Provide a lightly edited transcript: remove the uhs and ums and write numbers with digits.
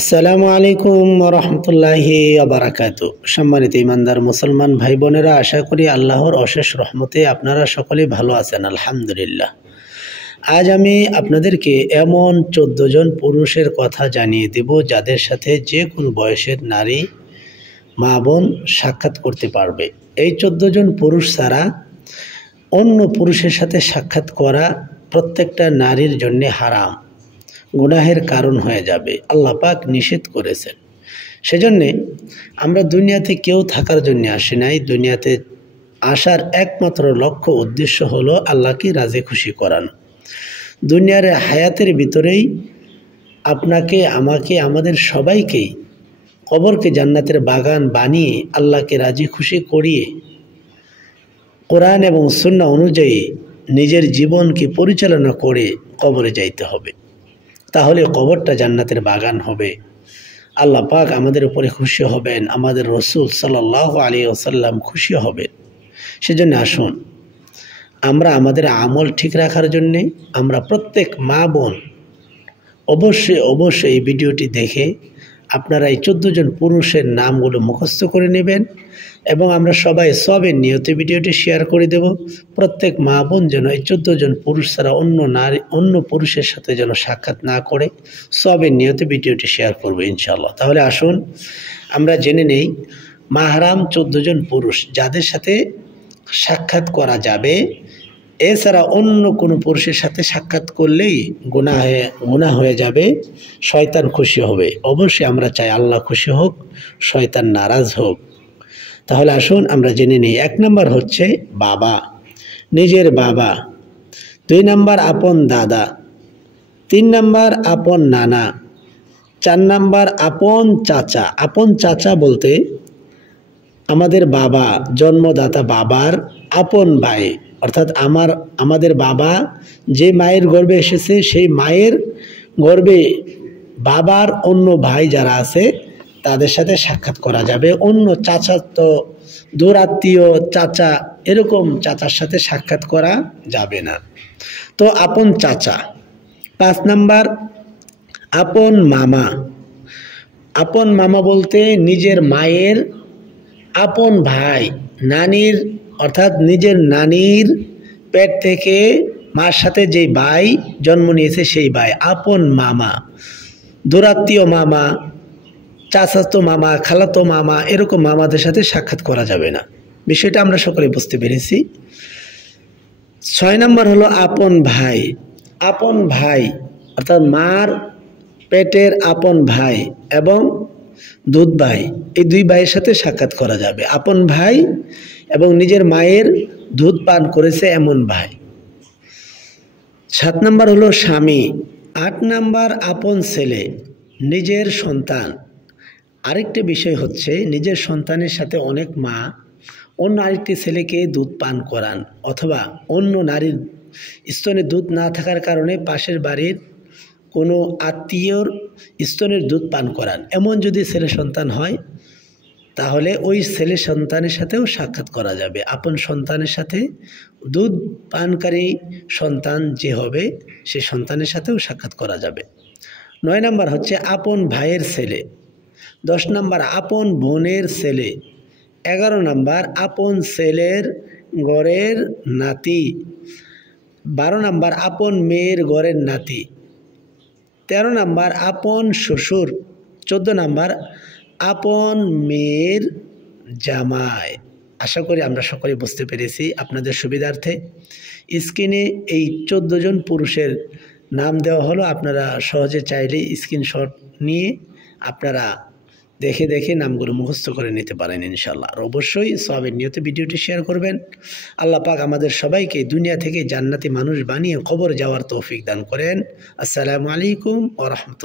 আসসালামু আলাইকুম রহমতুল্লাহি আবরাকাতু। সম্মানিত ইমানদার মুসলমান ভাই বোনেরা, আশা করি আল্লাহর অশেষ রহমতে আপনারা সকলেই ভালো আছেন। আলহামদুলিল্লাহ। আজ আমি আপনাদেরকে এমন 14 জন পুরুষের কথা জানিয়ে দেব যাদের সাথে যে কোনো বয়সের নারী মা বোন সাক্ষাৎ করতে পারবে। এই 14 জন পুরুষ ছাড়া অন্য পুরুষের সাথে সাক্ষাৎ করা প্রত্যেকটা নারীর জন্য হারাম, গুনাহের কারণ হয়ে যাবে। আল্লাহ পাক নিষেধ করেছেন। সেজন্যে আমরা দুনিয়াতে কেউ থাকার জন্য আসি নাই। দুনিয়াতে আসার একমাত্র লক্ষ্য উদ্দেশ্য হলো আল্লাহকে রাজি খুশি করানো। দুনিয়ার হায়াতের ভিতরেই আপনাকে, আমাকে, আমাদের সবাইকেই কবরকে জান্নাতের বাগান বানিয়ে আল্লাহকে রাজি খুশি করিয়ে কোরআন এবং সুন্নাহ অনুযায়ী নিজের জীবনকে পরিচালনা করে কবরে যাইতে হবে। তাহলে কবরটা জান্নাতের বাগান হবে। আল্লাহ পাক আমাদের উপরে খুশি হবেন, আমাদের রসুল সাল্লাল্লাহু আলাইহি ওয়াসাল্লাম খুশি হবেন। সেজন্য আসুন আমরা আমাদের আমল ঠিক রাখার জন্যে আমরা প্রত্যেক মা বোন অবশ্যই এই ভিডিওটি দেখে আপনারা এই 14 জন পুরুষের নামগুলো মুখস্থ করে নেবেন এবং আমরা সবাই সবের নিয়তে ভিডিওটি শেয়ার করে দেব। প্রত্যেক মা বোন যেন এই 14 জন পুরুষ ছাড়া অন্য পুরুষের সাথে যেন সাক্ষাৎ না করে সবের নিয়তে ভিডিওটি শেয়ার করবো ইনশাআল্লাহ। তাহলে আসুন আমরা জেনে নেই মাহরাম 14 জন পুরুষ যাদের সাথে সাক্ষাৎ করা যাবে। এছাড়া অন্য কোনো পুরুষের সাথে সাক্ষাৎ করলেই গুনাহ হয়ে যাবে, শয়তান খুশি হবে। অবশ্যই আমরা চাই আল্লাহ খুশি হোক, শয়তান নারাজ হোক। তাহলে আসুন আমরা জেনে নিই। 1 নম্বর হচ্ছে বাবা, নিজের বাবা। 2 নম্বর আপন দাদা। 3 নম্বর আপন নানা। 4 নম্বর আপন চাচা। আপন চাচা বলতে আমাদের বাবা, জন্মদাতা বাবার আপন ভাই, অর্থাৎ আমাদের বাবা যে মায়ের গর্ভে এসেছে সেই মায়ের গর্ভে বাবার অন্য ভাই যারা আছে তাদের সাথে সাক্ষাৎ করা যাবে। অন্য চাচা তো দূর আত্মীয় চাচা, এরকম চাচার সাথে সাক্ষাৎ করা যাবে না। তো আপন চাচা। 5 নম্বর আপন মামা। আপন মামা বলতে নিজের মায়ের আপন ভাই, নানির অর্থাৎ নিজের নানির পেট থেকে মার সাথে যেই ভাই জন্ম নিয়েছে সেই ভাই আপন মামা। দূরাত্মীয় মামা, চাচাতো মামা, খালাতো মামা, এরকম মামাদের সাথে সাক্ষাৎ করা যাবে না। বিষয়টা আমরা সকলে বুঝতে পেরেছি। 6 নম্বর হলো আপন ভাই। আপন ভাই অর্থাৎ মার পেটের আপন ভাই এবং দুধ ভাই, এই 2 ভাইয়ের সাথে সাক্ষাৎ করা যাবে। আপন ভাই এবং নিজের মায়ের দুধ পান করেছে এমন ভাই। 7 নম্বর হলো স্বামী। 8 নম্বর আপন ছেলে, নিজের সন্তান। আরেকটি বিষয় হচ্ছে নিজের সন্তানের সাথে অনেক মা অন্য আরেকটি ছেলেকে দুধ পান করান, অথবা অন্য নারীর স্তনে দুধ না থাকার কারণে পাশের বাড়ির কোনো আত্মীয়র স্তনের দুধ পান করান। এমন যদি ছেলে সন্তান হয় তাহলে ওই ছেলে সন্তানের সাথেও সাক্ষাৎ করা যাবে। আপন সন্তানের সাথে দুধ পানকারী সন্তান যে হবে সে সন্তানের সাথেও সাক্ষাৎ করা যাবে। 9 নম্বর হচ্ছে আপন ভাইয়ের ছেলে। 10 নম্বর আপন বোনের ছেলে। 11 নম্বর আপন ছেলের ঘরের নাতি। 12 নম্বর আপন মেয়ের ঘরের নাতি। 13 নম্বর আপন শ্বশুর। 14 নম্বর আপন মেয়ের জামাই। আশা করি আমরা সকলে বুঝতে পেরেছি। আপনাদের সুবিধার্থে স্ক্রিনে এই 14 জন পুরুষের নাম দেওয়া হলো। আপনারা সহজে চাইলে স্ক্রিনশট নিয়ে আপনারা দেখে নামগুলো মুখস্থ করে নিতে পারেন ইনশাআল্লাহ। আর অবশ্যই সওয়াবের নিয়তে ভিডিওটি শেয়ার করবেন। আল্লাহ পাক আমাদের সবাইকে দুনিয়া থেকে জান্নাতি মানুষ বানিয়ে কবর যাওয়ার তৌফিক দান করেন। আসসালামু আলাইকুম ওয়া রাহমাতুল্লাহ।